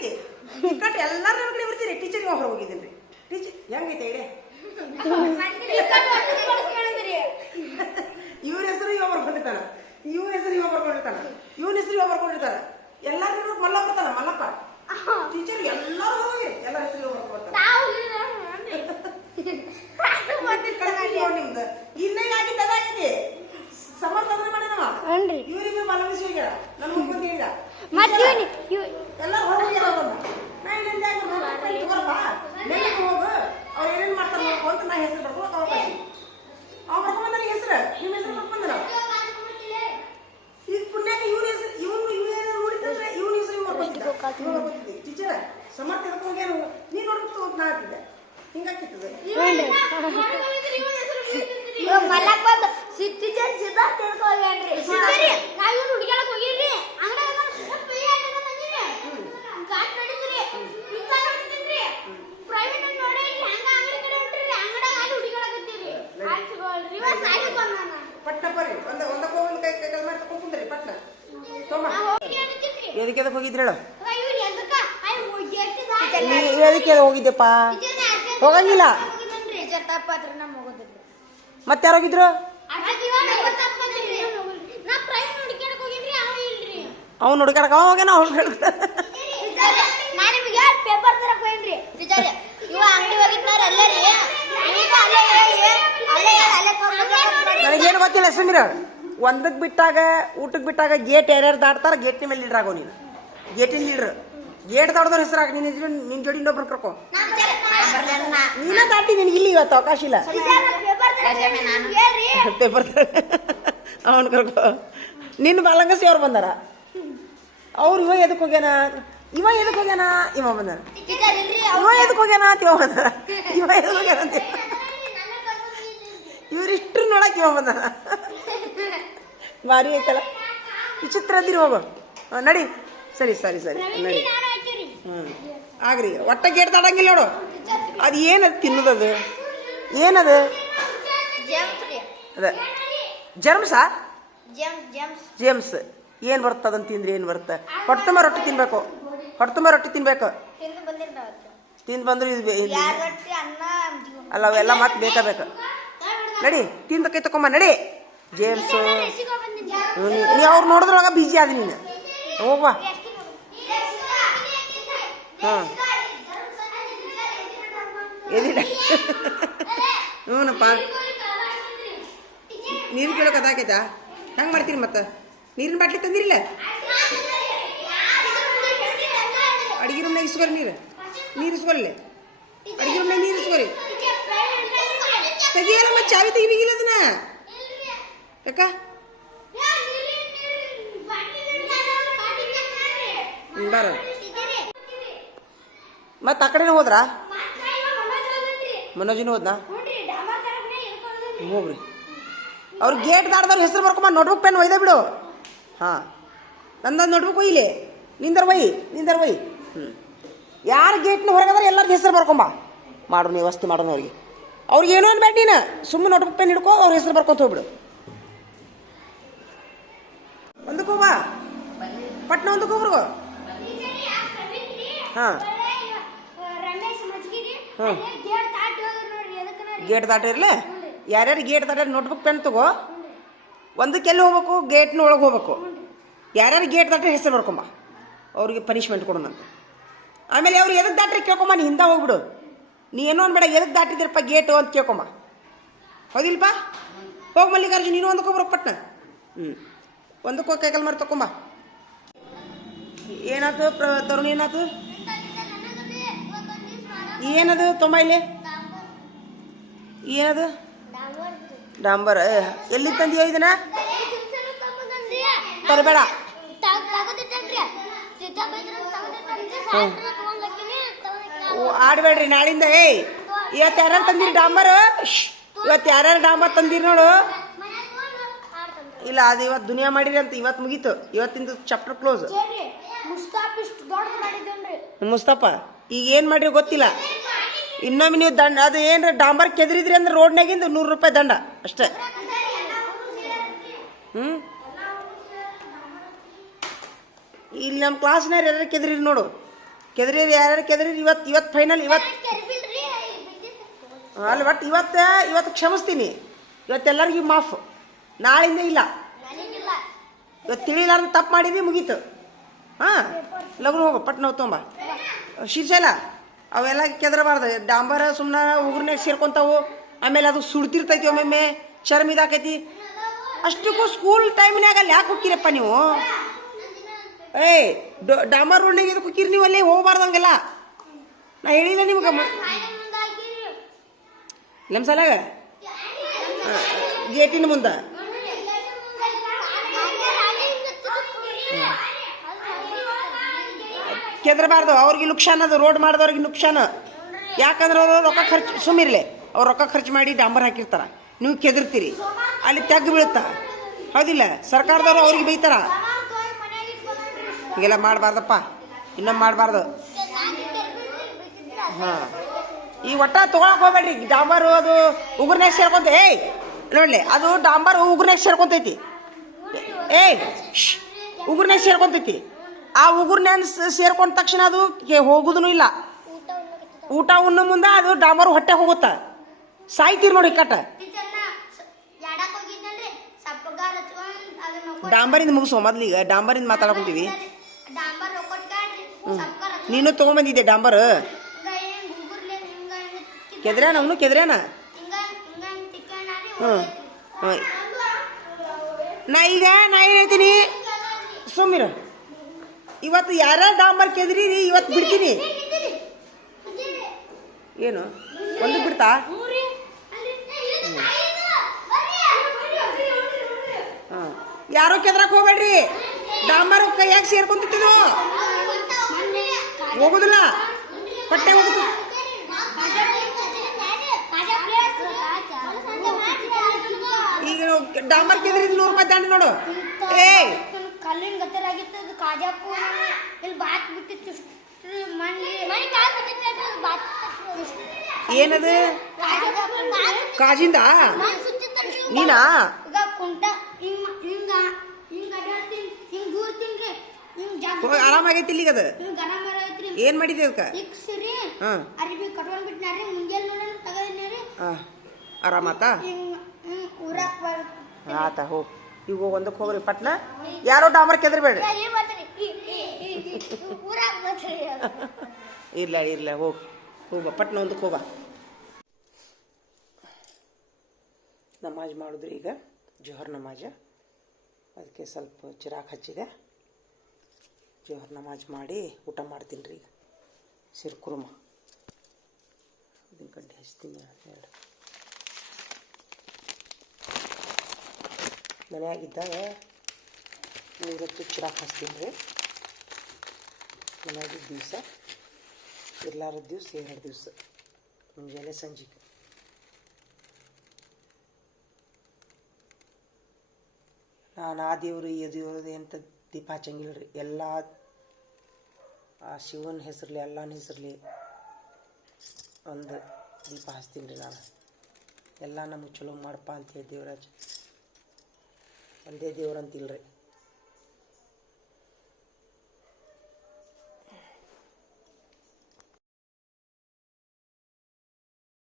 ಹೆಂಗೈತಿ ಇಕ್ಕಟ್ಟು ಎಲ್ಲರೂ ನನ್ನ ಕಡೆ ಬರ್ತೀರಿ ಟೀಚರ್ಗೆ ಹೊರ ಹೋಗಿದ್ದೀನಿ ರೀ ಟೀಚರ್ ಹೆಂಗೈತೆ ಹೇಳಿ ಇವ್ರ ಹೆಸರು ಇವ ಬರ್ಕೊಂಡಿರ್ತಾನ ಇವ್ರ ಹೆಸರು ಇವ ಬರ್ಕೊಂಡಿರ್ತಾನ ಇವನ ಹೆಸರು ಇವ ಬರ್ಕೊಂಡಿರ್ತಾನ ಎಲ್ಲಾರು ಮಲ್ಲ ಬರ್ತಾನ ಮಲ್ಲಪ್ಪ ಟೀಚರ್ ಎಲ್ಲರೂ ಹೋಗಿ ಎಲ್ಲ ಹೆಸರು ಇವ ಬರ್ಕೊಡ್ತಾನೆ ನಿಮ್ದು ಇನ್ನೇ ಆಗಿದ್ದು ಅದಾಗಿದೆ ಸಮರ್ಥನೆ ಮಾಡಿದವ ಇವರಿಗೆ ಮಲಗಿಸಿ ಹೋಗ್ಯಾರ ನನ್ನ ಮುಂದೆ ಹೇಳಿದ ಎಲ್ಲ ಹೋಗ್ಯಾರ ನಾ ಇನ್ನೊಂದು ಹೋಗು ಅವ್ರು ಏನೇನು ಮಾಡ್ತಾರೆ ನೋಡ್ಕೊ ಅಂತ ನಾ ಹೆಸರು ಬರ್ಕೊಂಡು ಅವ್ರ ಕಳ್ಸಿ ಅವ್ರು ಬರ್ಕೊಂಡ್ ನನಗೆ ಹೆಸರು ನಿಮ್ಮ ಹೆಸರು ಬರ್ಕೊಂಡ್ರ ಈಗ ಪುಣ್ಯಾಕ ಇವ್ರ ಹೆಸರು ಇವನು ನೋಡಿದ್ರೆ ಇವನ ಹೆಸರು ಇವ್ರು ಬರ್ಕೊತಿದ್ದೆ ಟೀಚರ್ ಸಮರ್ಥ ಹೋಗ್ಯಾರ ನೀನು ನೋಡ್ಬಿಟ್ಟು ನಾ ಹಾಕಿದ್ದೆ ಹಿಂಗಾಕಿರ್ತದೆ ಮಲ್ಲಕ್ ಬಂದು ಟೀಚರ್ ಸಿದ್ಧಾರ್ಥ ತಿಳ್ಕೊಳ್ಬೇಡ್ರಿ ನಾವು ಇವ್ರು ಹುಡುಗಾಡಕ್ ಹೋಗಿದ್ರಿ ಅಂಗಡಿ ಪ್ರೈವೇಟ್ ನೋಡಿ ಹಂಗ ಅಂಗಡಿ ಕಡೆ ಹೊಂಟ್ರಿ ಅಂಗಡಿ ಅಲ್ಲಿ ಹುಡುಗಾಡಕತ್ತೀರಿ ರಿವರ್ಸ್ ಆಗಿ ಬಂದಾನ ಪಟ್ನ ಬರ್ರಿ ಒಂದಕ್ಕೆ ಒಂದು ಕೈ ಕೈ ಮಾಡಿ ತಗೊಂಡ್ರಿ ಪಟ್ನ ಎದಕ್ಕೆ ಹೋಗಿದ್ರಿ ಹೇಳು ಎದಕ್ಕೆ ಹೋಗಿದ್ದೆಪ್ಪ ಹೋಗಂಗಿಲ್ಲ ಮತ್ತೆ ಯಾರು ಹೋಗಿದ್ರು ಅವ್ನು ಹುಡುಕಾಡಕ ಹೋಗ್ಯಾನ ಅವ್ನು ಪೇಪರ್ ತರಕ್ ಹೋಗ್ರಿ ಇವ ಅಂಗಡಿ ಹೋಗಿದ್ನಾರ ನನಗೇನು ಗೊತ್ತಿಲ್ಲ ಸುಮ್ಮಿರ ಒಂದಕ್ಕೆ ಬಿಟ್ಟಾಗ ಊಟಕ್ಕೆ ಬಿಟ್ಟಾಗ ಗೇಟ್ ಯಾರ್ಯಾರು ದಾಟ್ತಾರ ಗೇಟ್ನ ಮೇಲೆ ಲೀಡ್ರ್ ಆಗೋ ನೀನು ಗೇಟಿನ ಲೀಡ್ರ್ ಗೇಟ್ ದಾಡ್ದವ್ರ ಹೆಸರಾಗ ನಿನ್ನ ಜೋಡಿ ಇನ್ನೊಬ್ರು ಕರ್ಕೊ ನೀನ ದಾಟಿ ನಿನಗೆ ಇಲ್ಲಿ ಇವತ್ತು ಅವಕಾಶ ಇಲ್ಲ ಪೇಪರ್ ಅವನು ಕರ್ಕೊ ನಿನ್ನ ಬಾಲಂಗಸಿ ಅವ್ರು ಬಂದಾರ ಅವ್ರು ಇವ ಎದಕ್ಕೆ ಹೋಗ್ಯಾನ ಇವ ಎದಕ್ಕೆ ಹೋಗ್ಯಾನ ಇವ ಬಂದಾರ ಇವ ಎದಕ್ಕೆ ಹೋಗ್ಯಾನ ಅಂತ ಇವ ಬಂದಾರ ಇವ ಎದಕ್ಕೆ ಹೋಗ್ಯಾನ ಅಂತ ಇವ್ರಿಷ್ಟ್ರು ನೋಡಕ್ ಇವ ಬಂದಾನ ಭಾರಿ ಐತಲ್ಲ ವಿಚಿತ್ರ ಅದಿರಿ ಹೋಗು ನಡಿ ಸರಿ ಸರಿ ಸರಿ ನಡಿ ಆಗ್ರಿ ಒಟ್ಟ ಗೇಟ್ ದಾಡಂಗಿಲ್ಲ ನೋಡು ಅದು ಏನದು ತಿನ್ನೋದದು ಏನದು ಅದ ಜರ್ಮ್ಸಾ ಜೇಮ್ಸ್ ಏನು ಬರ್ತದೆ ಅದನ್ನು ತಿಂದ್ರೆ ಏನು ಬರುತ್ತೆ ಹೊಟ್ಟೆ ತುಂಬ ರೊಟ್ಟಿ ತಿನ್ಬೇಕು ಹೊಟ್ಟೆ ತುಂಬ ರೊಟ್ಟಿ ತಿನ್ಬೇಕು ತಿಂದು ಬಂದ್ರು ಇದು ಅಲ್ಲ ಅವೆಲ್ಲ ಮತ್ತೆ ಬೇಕಾ ನಡಿ ತಿಂದ ಕೈ ತಕೊಂಬ ನಡಿ ಜೇಮ್ಸ್ ನೀ ಅವ್ರು ನೋಡಿದ್ರೊಳಗ ಬಿಜಿ ಆದ ನೀನು ಹೋಗ್ವಾ ಹಾಂ ಎದಿಲ್ಲ ಹ್ಞೂನಪ್ಪ ನೀರು ಕೇಳೋಕೆ ಅದಾಕೈತಾ ಹೆಂಗೆ ಮಾಡ್ತೀರಿ ಮತ್ತೆ ನೀರಿನ ಬಾಟ್ಲಿ ತಂದಿರಿಲ್ಲ ಅಡಿಗೆ ರೂಮ್ನಾಗ ಇಸ್ಕೊರಿ ನೀರು ಇಸ್ಕೊಲ್ಲೇ ಅಡಿಗೆ ರೂಮ್ನಾಗ ನೀರು ಇಸ್ಕೊರಿ ತೆಗಿಯಲ್ಲ ಮತ್ತೆ ಚಾವಿ ತೆಗಿಬೇಕಿಲ್ಲ ಅದನ್ನ ಯಾಕ ಬಾರ ಮತ್ತೆ ಆ ಕಡೆನೇ ಹೋದ್ರಾ ಮನೋಜಿನ ಹೋದ್ನಾ ಹೋಗ್ರಿ ಅವ್ರು ಗೇಟ್ ದಾಡ್ದವ್ರ ಹೆಸರು ಬರ್ಕೊಂಬ ನೋಟ್ಬುಕ್ ಪೆನ್ ಒಯ್ದೆ ಬಿಡು ಹಾಂ ನಂದು ನೋಟ್ಬುಕ್ ಒಯ್ಲಿ ನಿಂದರ್ ಒಯ್ ಯಾರು ಗೇಟ್ನ ಹೊರಗಂದ್ರೆ ಎಲ್ಲರಿಗೂ ಹೆಸರು ಬರ್ಕೊಂಬ ಮಾಡು ನೀವು ವಸ್ತು ಮಾಡೋಣ ಅವ್ರಿಗೆ ಏನೋ ಅನ್ಬೇಡ ನೀನು ಸುಮ್ಮನೆ ನೋಟ್ಬುಕ್ ಪೆನ್ ಹಿಡ್ಕೊ ಅವ್ರ ಹೆಸರು ಬರ್ಕೊಂತ ಹೋಗ್ಬಿಡು ಒಂದಕ್ಕೆ ಹೋಗ ಪಟ್ನ ಒಂದಕ್ಕೆ ಹೋಗ್ರು ಹಾಂ ಹಾಂ ಗೇಟ್ ದಾಟಿರ್ಲೆ ಯಾರ್ಯಾರು ಗೇಟ್ ದಾಟ್ಯಾರ ನೋಟ್ಬುಕ್ ಪೆನ್ ತಗೋ ಒಂದಕ್ಕೆ ಎಲ್ಲಿ ಹೋಗ್ಬೇಕು ಗೇಟ್ನ ಒಳಗೆ ಹೋಗ್ಬೇಕು ಯಾರ್ಯಾರು ಗೇಟ್ ದಾಟ್ರೆ ಹೆಸರು ಬರ್ಕೊಂಬ ಅವ್ರಿಗೆ ಪನಿಷ್ಮೆಂಟ್ ಕೊಡೋಣಂತ ಆಮೇಲೆ ಅವ್ರು ಎದಕ್ಕೆ ದಾಟ್ರಿ ಕೇಳ್ಕೊಂಬ ನೀ ಹಿಂದೆ ಹೋಗ್ಬಿಡು ನೀ ಏನೋ ಅನ್ಬೇಡ ಎದಕ್ಕೆ ದಾಟಿದಿರಪ್ಪ ಗೇಟು ಅಂತ ಕೇಳ್ಕೊಂಬ ಹೌದಿಲ್ಪ ಹೋಗಿ ಮಲ್ಲಿಕಾರ್ಜುನ್ ನೀನು ಒಂದಕ್ಕೆ ಹೋಗ್ಬರೋ ಪಟ್ನ ಒಂದಕ್ಕೆ ಹೋಗಿ ಕೈಕಲ್ ಮಾಡಿ ತಕೊಂಬ ಏನಾಯ್ತು ತರುಣ್ ಏನಾಯ್ತು ಏನದು ತೊಂಬ ಇಲ್ಲಿ ಏನದು ಡಾಂಬರ್ ಎಲ್ಲಿ ತಂದಿಯೋ ಇದನ್ನ ತರಬೇಡ ಆಡ್ಬೇಡ್ರಿ ನಾಳಿಂದ ಇವತ್ತು ಯಾರು ತಂದಿರಿ ಡಾಂಬರ್ ಇವತ್ತು ಯಾರ್ಯಾರು ಡಾಂಬರ್ ತಂದಿರಿ ನೋಡು ಇಲ್ಲ ಅದು ಇವತ್ತು ದುನಿಯಾ ಮಾಡಿರಿ ಅಂತ ಇವತ್ತು ಮುಗೀತು ಇವತ್ತಿಂದ ಚಾಪ್ಟರ್ ಕ್ಲೋಸ್ ಮುಸ್ತಫ ಈಗ ಏನು ಮಾಡಿರಿ ಗೊತ್ತಿಲ್ಲ ಇನ್ನೊಮ್ಮೆ ನೀವು ದಂಡ ಅದು ಏನ್ರ ಡಾಂಬರ್ ಕೆದರಿದ್ರಿ ಅಂದ್ರೆ ರೋಡ್ನಾಗಿಂದ 100 ರೂಪಾಯಿ ದಂಡ ಅಷ್ಟೇ ಇಲ್ಲಿ ನಮ್ಮ ಕ್ಲಾಸ್ನಾರ ಯಾರು ಕೆದರಿ ನೋಡು ಕೆದ್ರೀರಿ ಯಾರ್ಯಾರು ಕೆದ್ರೀರಿ ಇವತ್ತು ಫೈನಲ್ ಇವತ್ತು ಅಲ್ಲಿ ಒಟ್ಟು ಇವತ್ತು ಕ್ಷಮಿಸ್ತೀನಿ. ಇವತ್ತೆಲ್ಲರಿಗೂ ಮಾಫ್, ನಾಳಿಂದ ಇಲ್ಲ. ಇವತ್ತು ತಿಳಿಲಾರ್ದು ತಪ್ಪು ಮಾಡಿದ್ವಿ, ಮುಗೀತು. ಹಾಂ, ಲಗ್ನ ಹೋಗ ಪಟ್ನ ತೊಂಬ ಶೀರ್ಷಲ ಅವೆಲ್ಲ ಕೆದರಬಾರ್ದು. ಡಾಂಬರ ಸುಮ್ಮನೆ ಉಗುರ್ನಾಗ ಸೇರ್ಕೊಂತಾವು, ಆಮೇಲೆ ಅದು ಸುಡ್ತಿರ್ತೈತಿ, ಒಮ್ಮೊಮ್ಮೆ ಚರ್ಮ ಇದಾಕೈತಿ. ಅಷ್ಟಕ್ಕೂ ಸ್ಕೂಲ್ ಟೈಮ್ನಾಗ ಅಲ್ಲಿ ಯಾಕೆ ಹೋಗ್ತೀರಪ್ಪ ನೀವು? ಏಯ್, ಡಾಂಬರ್ ರೋಡ್ನಾಗ ಇದಕ್ಕೆ ಹೋಗಿರಿ ನೀವು, ಅಲ್ಲೇ ಹೋಗ್ಬಾರ್ದಂಗೆಲ್ಲ. ನಾ ಹೇಳಿಲ್ಲ ನಿಮ್ಗೆ ನಮ್ಮ ಸಲಾಗ ಗೇಟಿನ ಮುಂದೆ ಕೆದರಬಾರ್ದು. ಅವ್ರಿಗೆ ನುಕ್ಸಾನ್, ಅದು ರೋಡ್ ಮಾಡಿದವ್ರಿಗೆ ನುಕ್ಸಾನ. ಯಾಕಂದ್ರೆ ಅವರು ರೊಕ್ಕ ಖರ್ಚು, ಸುಮ್ಮಿರ್ಲೆ, ಅವ್ರು ರೊಕ್ಕ ಖರ್ಚು ಮಾಡಿ ಡಾಂಬರ್ ಹಾಕಿರ್ತಾರ, ನೀವು ಕೆದರ್ತೀರಿ, ಅಲ್ಲಿ ತೆಗ್ದು ಬೀಳುತ್ತಾ. ಹೌದಿಲ್ಲ? ಸರ್ಕಾರದವ್ರು ಅವ್ರಿಗೆ ಬೈತಾರ. ಹೀಗೆಲ್ಲ ಮಾಡಬಾರ್ದಪ್ಪ, ಇನ್ನೊಮ್ಮೆ ಮಾಡಬಾರ್ದು. ಹಾಂ, ಈ ಒಟ್ಟ ತೊಗೊಳಕ್ ಹೋಗ್ಬೇಡ್ರಿ. ಡಾಂಬರು ಅದು ಉಗುರ್ನಾಗ ಸೇರ್ಕೊಂತ. ಏಯ್ ನೋಡ್ಲಿ, ಅದು ಡಾಂಬರ್ ಉಗುರ್ನಾಗ ಸೇರ್ಕೊಂತೈತಿ. ಏಯ್, ಉಗುರ್ನಾಗ ಸೇರ್ಕೊಂತೈತಿ. ಆ ಉಗುರ್ನ್ಯಾಗ ಸೇರ್ಕೊಂಡ ತಕ್ಷಣ ಅದು ಹೋಗುದೂ ಇಲ್ಲ. ಊಟ ಉಣ್ಣು ಮುಂದೆ ಅದು ಡಾಂಬರ್ ಹೊಟ್ಟೆ ಹೋಗುತ್ತ, ಸಾಯ್ತೀರಿ ನೋಡಿ ಕಟ್ಟ. ಡಾಂಬರಿಂದ ಮುಗಿಸೋ ಮೊದ್ಲೀಗ, ಡಾಂಬರಿಂದ ಮಾತಾಡ್ಕೊಂತೀವಿ. ನೀನು ತೊಗೊಂಬಂದಿದ್ದೆ ಡಾಂಬರ್. ಕೆದ್ರ್ಯಾನ ಅವನು ಕೆದ್ರ್ಯಾನ. ಹ್ಞೂ, ನಾ ಏನ್ ಹೇಳ್ತೀನಿ, ಸುಮ್ಮಿರ. ಇವತ್ತು ಯಾರ್ಯಾರು ಡಾಂಬರ್ ಕೆದ್ರೀರಿ ಇವತ್ತು ಬಿಡ್ತೀನಿ. ಏನು ಒಂದು ಬಿಡ್ತಾ? ಹಾಂ, ಯಾರೋ ಕೆದ್ರಕ್ಕೆ ಹೋಗ್ಬೇಡ್ರಿ. ಡಾಂಬರ್ ಕೈಯಾಗ ಸೇರ್ಕೊಂತಿದ್ದು ಹೋಗುದಿಲ್ಲ, ಪಟ್ಟೆ ಹೋಗುದು. ಈಗ ಡಾಂಬರ್ ಕೆದ್ರಿ 100 ರೂಪಾಯಿ ದಂಡ ನೋಡು. ಏಯ್, ಕಲ್ಲಿನ ಗತ್ತರಾಗಿತ್ತು ಅದು. ಕಾಜಾಪು ಇಲ್ಲಿ ಬಾತ್ ಬಿಟ್ಟಿತ್ತು. ಏನದು ಕಾಜಿಂದ ನೀನಾ? ಈಗ ಕುಂಟ ಹಿಂಗ ಹಿಂಗ ಹಿಂಗ ಅಡ್ಯಾಡ್ತೀನಿ, ಹಿಂಗ ದೂರ್ತೀನ್ರಿ, ಹಿಂಗ ಜಾಗ ಆರಾಮಾಗೈತಿ ಈಗ. ಅದು ಹಿಂಗ ಗರಂ ಐತ್ರಿ. ಏನ್ ಮಾಡಿದ್ರಿ ಅದಕ್ಕೆ? ಇಕ್ಸಿರಿ ಅರಿಬಿ ಕಟ್ಕೊಂಡ್ ಬಿಟ್ನಾರಿ, ಮುಂಜಾನೆ ನೋಡೋಣ ತಗದಿನಾರಿ. ಆರಾಮಾತಾ? ಹಿಂಗ ಹಿಂಗ ಊರಾಕ್ ಬರ್ ಆತ. ಹೋಗ್ ಈಗ ಒಂದಕ್ಕೆ ಹೋಗ್ರಿ ಪಟ್ನ. ಯಾರೋ ಡಾಂಬರ್ ಕೆದ್ರಬೇಡ್ರಿ. ಇರ್ಲ ಹೋಗ ಪಟ್ನ ಒಂದಕ್ಕೆ ಹೋಗ. ನಮಾಜ್ ಮಾಡಿದ್ರಿ ಈಗ, ಜೋಹರ್ ನಮಾಜ. ಅದಕ್ಕೆ ಸ್ವಲ್ಪ ಚಿರಾಕ್ ಹಚ್ಚಿದೆ. ಜೋಹರ್ ನಮಾಜ್ ಮಾಡಿ ಊಟ ಮಾಡ್ತೀನಿ ರೀ. ಈಗ ಸಿರ್ಕುರ್ಮ ಇದನ್ನ ಕಡ್ಡಿ ಹಚ್ತೀನಿ. ಹೇಳಿ, ಮನೆಯಾಗಿದ್ದಾಗ 3 ಹೊತ್ತು ಚಿರಾಕ್ ಹಚ್ತೀನಿ ರೀ. ಮನೆಯಾಗಿದ್ದ ದಿವಸ, ಇರ್ಲಾರದ ದಿವಸ 2 ದಿವಸ ಮುಂಜಾನೆ ಸಂಜೆಗೆ. ನಾನು ಆ ದೇವರು ಈ ದೇವ್ರದ್ದು ಎಂತ ದೀಪ ಹಚ್ಚಂಗಿಲ್ಲ ರೀ. ಎಲ್ಲ ಆ ಶಿವನ ಹೆಸರಲ್ಲಿ, ಎಲ್ಲನ ಹೆಸರಲ್ಲಿ ಒಂದು ದೀಪ ಹಚ್ತೀನಿ ರೀ. ನಾನು ಎಲ್ಲ ನಮಗೆ ಚಲೋ ಮಾಡಪ್ಪ ಅಂತೇಳಿ ದೇವರಾಜ್ ಒಂದೇ ದೇವ್ರಂತಿಲ್ಲ ರೀ.